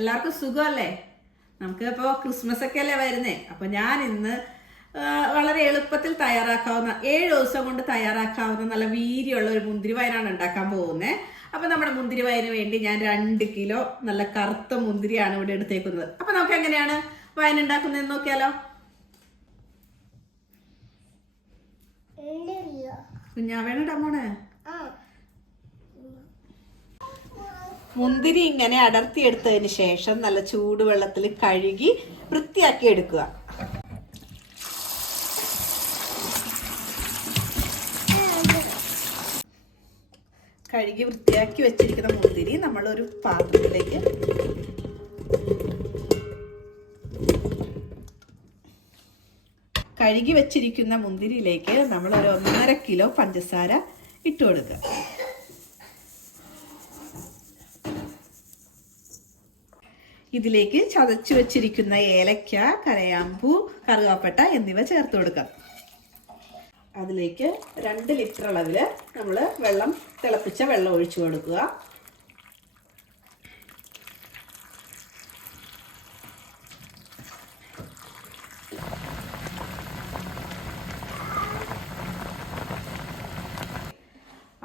എല്ലാവർക്കും സുഖമല്ലേ? നമുക്ക് ഇപ്പോൾ ക്രിസ്മസ് ഒക്കെ അല്ലേ വരുന്നേ. അപ്പോൾ ഞാൻ ഇന്ന് വളരെ എളുപ്പത്തിൽ തയ്യാറാക്കാവുന്ന 7 ദിവസം കൊണ്ട് തയ്യാറാക്കാവുന്ന നല്ല വീര്യമുള്ള ഒരു മുന്തിരി വയനാണ് ഉണ്ടാക്കാൻ പോകുന്നത്. അപ്പോൾ നമ്മുടെ മുന്തിരി വയന് വേണ്ടി ഞാൻ 2 കിലോ നല്ല കറുത്ത മുന്തിരിയാണ് ഇവിടെ എടുത്തേക്കുന്നത്. അപ്പോൾ നമുക്ക് എങ്ങനെയാണ് വയൻ ഉണ്ടാക്കുന്നതെന്ന് നോക്കിയാലോ? കുഞ്ഞാവേണ മോനെ, മുന്തിരി ഇങ്ങനെ അടർത്തിയെടുത്തതിന് ശേഷം നല്ല ചൂടുവെള്ളത്തിൽ കഴുകി വൃത്തിയാക്കി എടുക്കുക. കഴുകി വൃത്തിയാക്കി വെച്ചിരിക്കുന്ന മുന്തിരി നമ്മളൊരു പാത്രത്തിലേക്ക് കഴുകി വെച്ചിരിക്കുന്ന മുന്തിരിയിലേക്ക് നമ്മൾ ഒരു 1.5 കിലോ പഞ്ചസാര ഇട്ട് കൊടുക്കുക. ഇതിലേക്ക് ചതച്ചു വെച്ചിരിക്കുന്ന ഏലക്ക, കരയാമ്പൂ, കറുവാപ്പട്ട എന്നിവ ചേർത്ത് കൊടുക്കാം. അതിലേക്ക് 2 ലിറ്റർ അളവില് നമ്മൾ തിളപ്പിച്ച വെള്ളം ഒഴിച്ചു കൊടുക്കുക.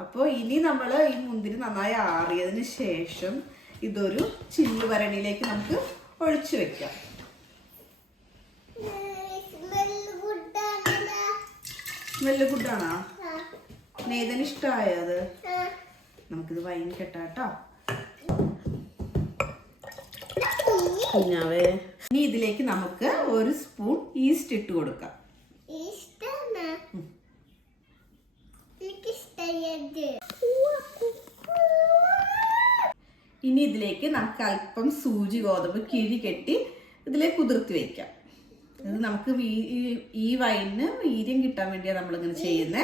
അപ്പോൾ ഇനി നമ്മൾ ഈ മുന്തിരി നന്നായി ആറിയതിന് ശേഷം ഇതൊരു ചില്ല് ഭരണിയിലേക്ക് നമുക്ക് ഒഴിച്ചു വെക്കാം. സ്മെല്ല് ഗുഡാണോ? നേതന് ഇഷ്ടമായോ അത്? നമുക്കിത് വൈൻ കെട്ടാട്ടോ കുഞ്ഞാവേ. ഇനി ഇതിലേക്ക് നമുക്ക് 1 സ്പൂൺ ഈസ്റ്റ് ഇട്ട് കൊടുക്കാം. ഇനി ഇതിലേക്ക് നമുക്ക് അല്പം സൂചി ഗോതമ്പ് കിഴി കെട്ടി ഇതിലേക്ക് കുതിർത്തി വെക്കാം. ഇത് നമുക്ക് ഈ വൈനിന് വീര്യം കിട്ടാൻ വേണ്ടിയാണ് നമ്മളിങ്ങനെ ചെയ്യുന്നത്.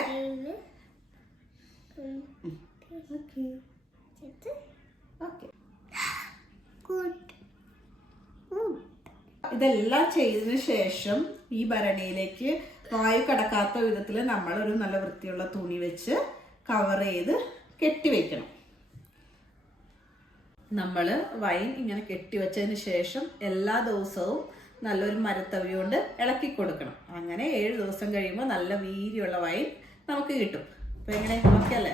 ഇതെല്ലാം ചെയ്തതിനു ശേഷം ഈ ഭരണിയിലേക്ക് വായു കടക്കാത്ത വിധത്തിൽ നമ്മളൊരു നല്ല വൃത്തിയുള്ള തുണി വെച്ച് കവർ ചെയ്ത് കെട്ടിവെക്കണം. നമ്മൾ വൈൻ ഇങ്ങനെ കെട്ടിവെച്ചതിന് ശേഷം എല്ലാ ദിവസവും നല്ലൊരു മരത്തവി കൊണ്ട് ഇളക്കി കൊടുക്കണം. അങ്ങനെ 7 ദിവസം കഴിയുമ്പോൾ നല്ല വീര്യമുള്ള വൈൻ നമുക്ക് കിട്ടും. അപ്പോൾ എങ്ങനെ നോക്കിയല്ലേ?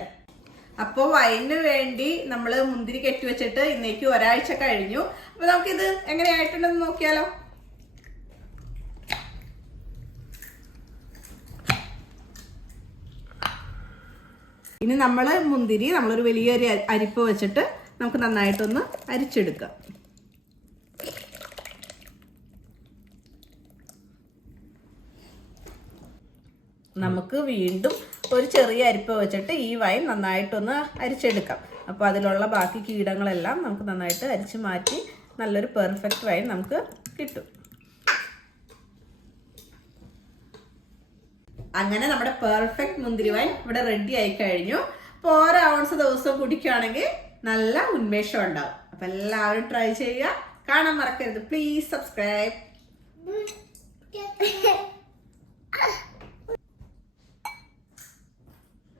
അപ്പോൾ വൈനിന് വേണ്ടി നമ്മൾ മുന്തിരി കെട്ടിവെച്ചിട്ട് ഇന്നേക്ക് 1 ആഴ്ച കഴിഞ്ഞു. അപ്പോൾ നമുക്കിത് എങ്ങനെയായിട്ടുണ്ടെന്ന് നോക്കിയാലോ? ഇനി നമ്മളൊരു വലിയൊരു അരിപ്പ വെച്ചിട്ട് നമുക്ക് നന്നായിട്ടൊന്ന് അരിച്ചെടുക്കാം. നമുക്ക് വീണ്ടും ഒരു ചെറിയ അരിപ്പ വെച്ചിട്ട് ഈ വൈൻ നന്നായിട്ടൊന്ന് അരിച്ചെടുക്കാം. അപ്പോൾ അതിലുള്ള ബാക്കി കീടങ്ങളെല്ലാം നമുക്ക് നന്നായിട്ട് അരിച്ച് മാറ്റി നല്ലൊരു പെർഫെക്റ്റ് വൈൻ നമുക്ക് കിട്ടും. അങ്ങനെ നമ്മുടെ പെർഫെക്റ്റ് മുന്തിരി വൈൻ ഇവിടെ റെഡി ആയി കഴിഞ്ഞു. അപ്പോൾ 1 ഔൺസ് ദിവസം കുടിക്കുകയാണെങ്കിൽ നല്ല ഉന്മേഷം ഉണ്ടാവും. അപ്പം എല്ലാവരും ട്രൈ ചെയ്യുക. കാണാൻ മറക്കരുത്. Please subscribe.